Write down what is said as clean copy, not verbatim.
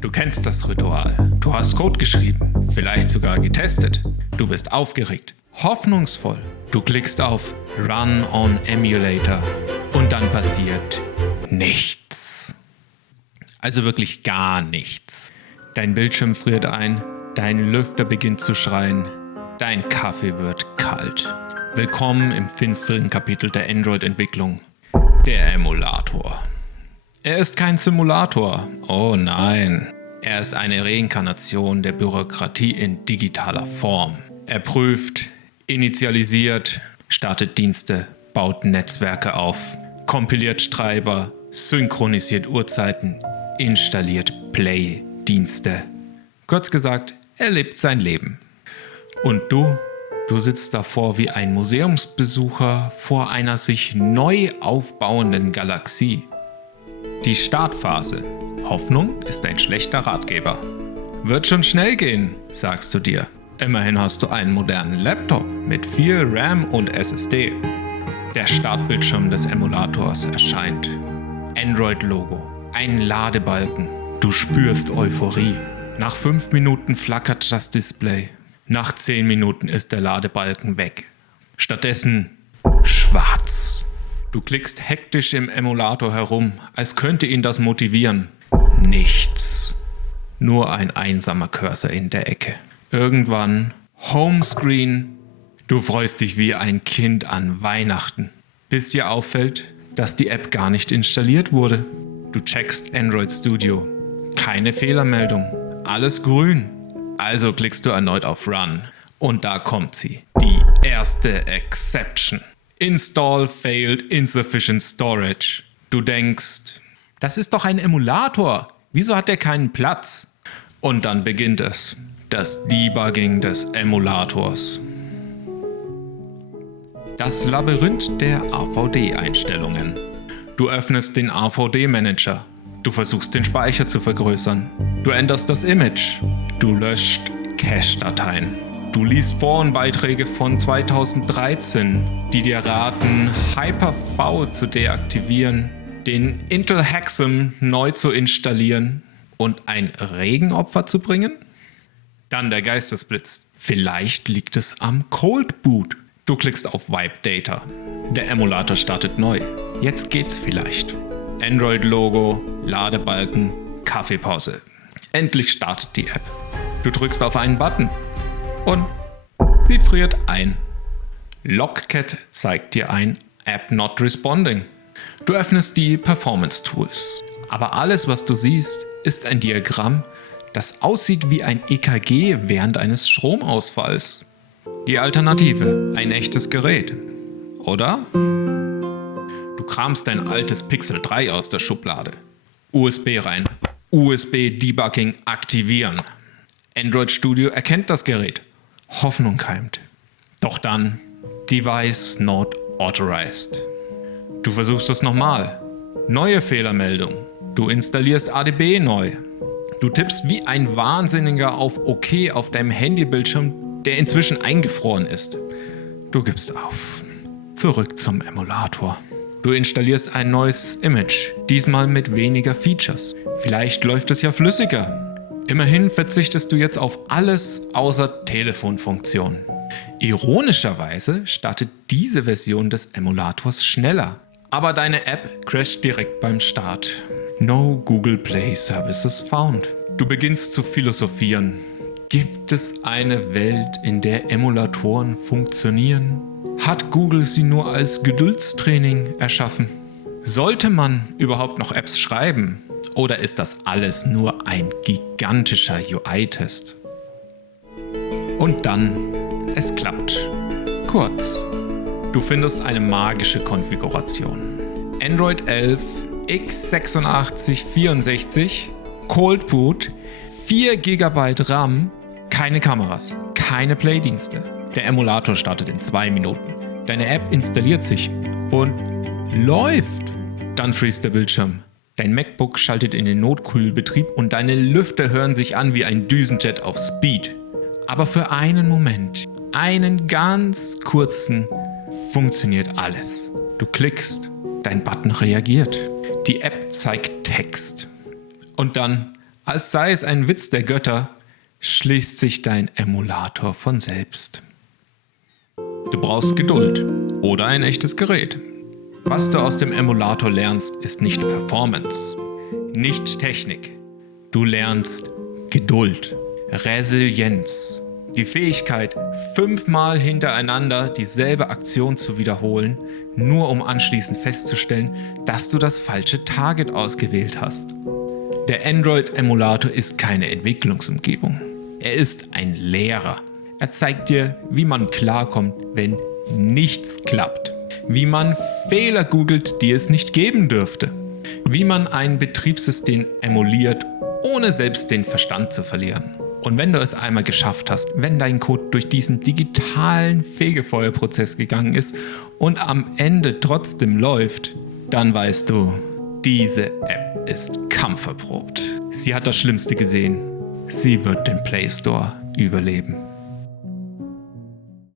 Du kennst das Ritual. Du hast Code geschrieben, vielleicht sogar getestet. Du bist aufgeregt, hoffnungsvoll. Du klickst auf Run on Emulator und dann passiert nichts. Also wirklich gar nichts. Dein Bildschirm friert ein, dein Lüfter beginnt zu schreien, dein Kaffee wird kalt. Willkommen im finsteren Kapitel der Android-Entwicklung, der Emulator. Er ist kein Simulator, oh nein. Er ist eine Reinkarnation der Bürokratie in digitaler Form. Er prüft, initialisiert, startet Dienste, baut Netzwerke auf, kompiliert Treiber, synchronisiert Uhrzeiten, installiert Play-Dienste. Kurz gesagt, er lebt sein Leben. Und du sitzt davor wie ein Museumsbesucher vor einer sich neu aufbauenden Galaxie. Die Startphase. Hoffnung ist ein schlechter Ratgeber. Wird schon schnell gehen, sagst du dir. Immerhin hast du einen modernen Laptop mit viel RAM und SSD. Der Startbildschirm des Emulators erscheint. Android-Logo, ein Ladebalken. Du spürst Euphorie. Nach 5 Minuten flackert das Display. Nach 10 Minuten ist der Ladebalken weg. Stattdessen schwarz. Du klickst hektisch im Emulator herum, als könnte ihn das motivieren. Nichts. Nur ein einsamer Cursor in der Ecke. Irgendwann Homescreen. Du freust dich wie ein Kind an Weihnachten, bis dir auffällt, dass die App gar nicht installiert wurde. Du checkst Android Studio. Keine Fehlermeldung. Alles grün. Also klickst du erneut auf Run. Und da kommt sie. Die erste Exception. Install failed insufficient storage. Du denkst, das ist doch ein Emulator. Wieso hat der keinen Platz? Und dann beginnt es. Das Debugging des Emulators. Das Labyrinth der AVD-Einstellungen. Du öffnest den AVD-Manager. Du versuchst den Speicher zu vergrößern. Du änderst das Image. Du löscht Cache-Dateien. Du liest Forenbeiträge von 2013, die dir raten, Hyper-V zu deaktivieren, den Intel Hexam neu zu installieren und ein Regenopfer zu bringen? Dann der Geistesblitz. Vielleicht liegt es am Cold Boot. Du klickst auf Wipe Data. Der Emulator startet neu. Jetzt geht's vielleicht. Android-Logo, Ladebalken, Kaffeepause. Endlich startet die App. Du drückst auf einen Button und sie friert ein. Logcat zeigt dir ein App Not Responding. Du öffnest die Performance Tools. Aber alles, was du siehst, ist ein Diagramm, das aussieht wie ein EKG während eines Stromausfalls. Die Alternative, ein echtes Gerät. Oder? Du kramst dein altes Pixel 3 aus der Schublade. USB rein. USB-Debugging aktivieren. Android Studio erkennt das Gerät. Hoffnung keimt. Doch dann, Device not authorized. Du versuchst es nochmal. Neue Fehlermeldung. Du installierst ADB neu. Du tippst wie ein Wahnsinniger auf OK auf deinem Handybildschirm, der inzwischen eingefroren ist. Du gibst auf. Zurück zum Emulator. Du installierst ein neues Image, diesmal mit weniger Features. Vielleicht läuft es ja flüssiger. Immerhin verzichtest du jetzt auf alles außer Telefonfunktion. Ironischerweise startet diese Version des Emulators schneller. Aber deine App crasht direkt beim Start. No Google Play Services found. Du beginnst zu philosophieren. Gibt es eine Welt, in der Emulatoren funktionieren? Hat Google sie nur als Geduldstraining erschaffen? Sollte man überhaupt noch Apps schreiben? Oder ist das alles nur ein gigantischer UI-Test? Und dann, es klappt. Kurz. Du findest eine magische Konfiguration. Android 11, x86-64, Cold Boot, 4 GB RAM, keine Kameras, keine Playdienste. Der Emulator startet in 2 Minuten. Deine App installiert sich und läuft. Dann freest der Bildschirm. Dein MacBook schaltet in den Notkühlbetrieb und deine Lüfter hören sich an wie ein Düsenjet auf Speed. Aber für einen Moment, einen ganz kurzen, funktioniert alles. Du klickst, dein Button reagiert. Die App zeigt Text. Und dann Als sei es ein Witz der Götter, schließt sich dein Emulator von selbst. Du brauchst Geduld oder ein echtes Gerät. Was du aus dem Emulator lernst, ist nicht Performance, nicht Technik. Du lernst Geduld, Resilienz, die Fähigkeit, 5-mal hintereinander dieselbe Aktion zu wiederholen, nur um anschließend festzustellen, dass du das falsche Target ausgewählt hast. Der Android-Emulator ist keine Entwicklungsumgebung. Er ist ein Lehrer. Er zeigt dir, wie man klarkommt, wenn nichts klappt. Wie man Fehler googelt, die es nicht geben dürfte. Wie man ein Betriebssystem emuliert, ohne selbst den Verstand zu verlieren. Und wenn du es einmal geschafft hast, wenn dein Code durch diesen digitalen Fegefeuerprozess gegangen ist und am Ende trotzdem läuft, dann weißt du, diese App ist kampferprobt. Sie hat das Schlimmste gesehen. Sie wird den Play Store überleben.